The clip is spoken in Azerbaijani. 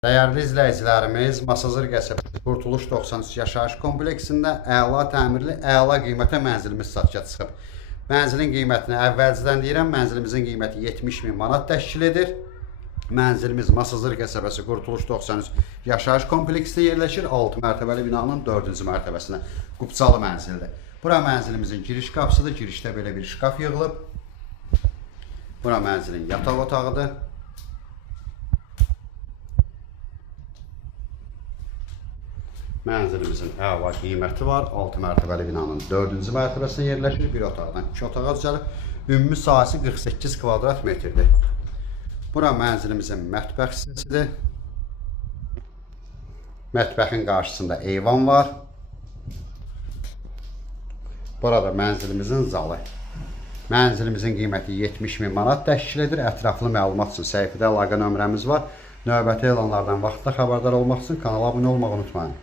Dəyərli izləyicilərimiz, Masazır qəsəbəsi Qurtuluş 93 yaşayış kompleksində əla təmirli, əla qiymətə mənzilimiz satışa çıxıb. Mənzilin qiymətini əvvəlcədən deyirəm, mənzilimizin qiyməti 70.000 manat təşkil edir. Mənzilimiz Masazır qəsəbəsi Qurtuluş 93 yaşayış kompleksində yerləşir. 6 mərtəbəli binanın 4-cü mərtəbəsində qubçalı mənzildir. Bura mənzilimizin giriş qapısıdır. Girişdə belə bir şkaf yığılıb. Bura mənzilin yataq otağıdır. Mənzilimizin əla qiyməti var. 6 mərtəbəli binanın 4-cü mərtəbəsində yerləşir. Bir otaqdan 2 otağa düzəlib. Ümumi sahəsi 48 kvadrat metrdir. Bura mənzilimizin mətbəx hissəsidir. Mətbəxin qarşısında eyvan var. Burada mənzilimizin zalı. Mənzilimizin qiyməti 70.000 manat təşkil edir. Ətraflı məlumat üçün səhifədə əlaqə nömrəmiz var. Növbəti elanlardan vaxtda xəbərdar olmaq üçün kanala abunə olmağı unutmayın.